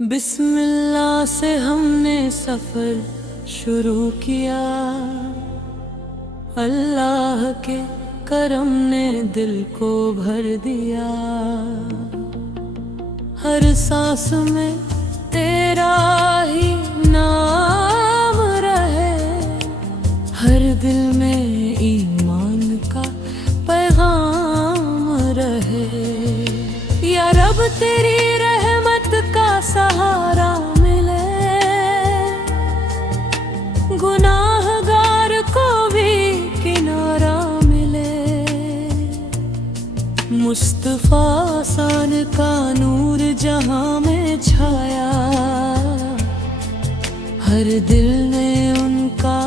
बिस्मिल्लाह से हमने सफर शुरू किया, अल्लाह के करम ने दिल को भर दिया। हर सांस में तेरा ही नाम रहे, हर दिल में ईमान का पैगाम रहे। या रब तेरी रहमत का सहारा मिले, गुनाहगार को भी किनारा मिले। मुस्तफा सान का नूर जहां में छाया, हर दिल ने उनका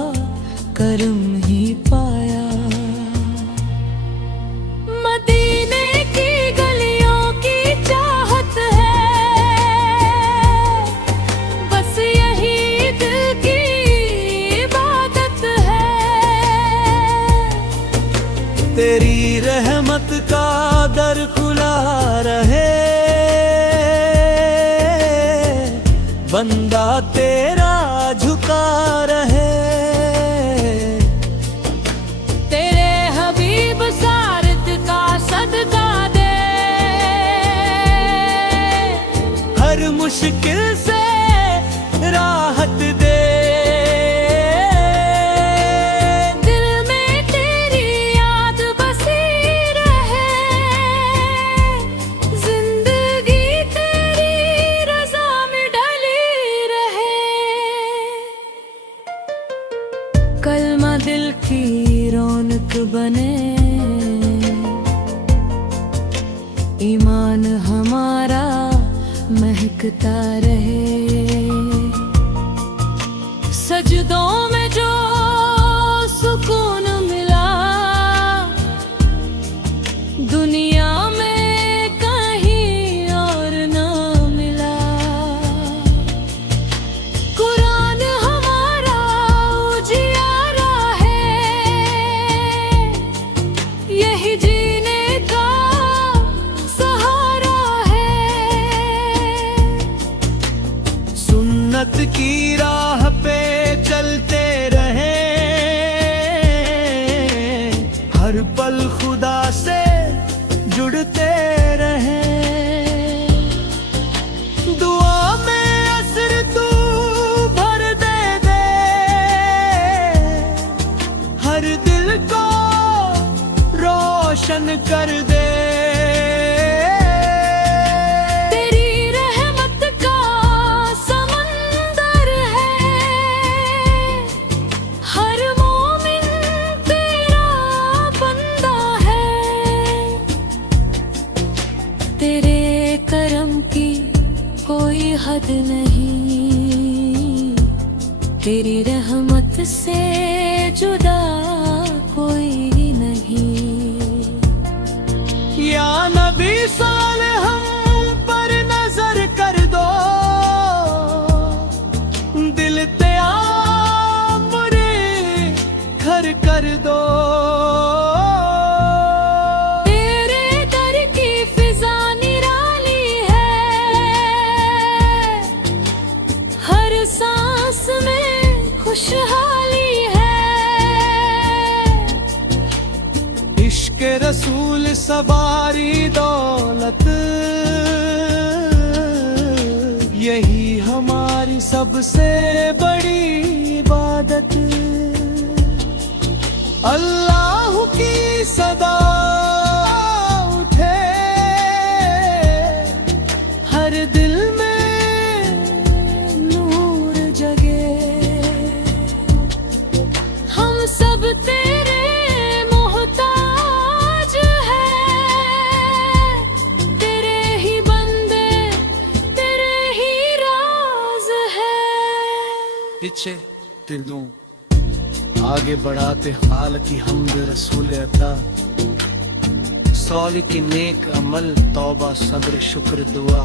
करम ही पाया। मदीने की गलियों की चाहत है, बस यही दिल की इबादत है। तेरी रहमत का दर खुला रहे, बंदा तेरा झुका रहे। तेरे हबीब सारत का सदका दे, हर मुश्किल से राहत दे। दिल में तेरी याद बसी रहे, जिंदगी तेरी रज़ा में ढली रहे। कलमा दिल की रौनक बने, ईमान हमारा महकता रहे। सजदों में जो सुकून मिला, दुनिया में कहीं और ना मिला। कुरान हमारा उजियारा है, यही जीने का सहारा है। सुन्नत की राह पे चलते रहे, हर पल खुदा से जुड़ते रहे। दुआ में असर तू भर दे, हर दिल को रोशन कर दे। तेरी रहमत का समंदर है, हर मोमिन तेरा बंदा है। तेरे करम की कोई हद नहीं, तेरी रहमत से जुदा कोई नहीं। या नबी साले हम पर नजर कर दो, दिल ते आमरे घर कर दो। तेरे दर की फिजा निराली है, हर सांस में खुशहाली है। इश्क रसूल सवारी दौलत, यही हमारी सबसे बड़ी इबादत। अल्लाह की सदा उठे, हर दिल में नूर जगे। हम सब तेरे मोहताज हैं, तेरे ही बंदे, तेरे ही राज है। पीछे दिलों आगे बढ़ाते हाल की हमद रसूल अता। सौल की नेक अमल तौबा सब्र शुक्र दुआ,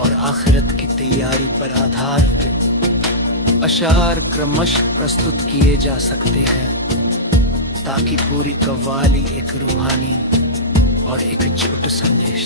और आखिरत की तैयारी पर आधारित अशार क्रमश प्रस्तुत किए जा सकते हैं, ताकि पूरी कव्वाली एक रूहानी और एक झूठ संदेश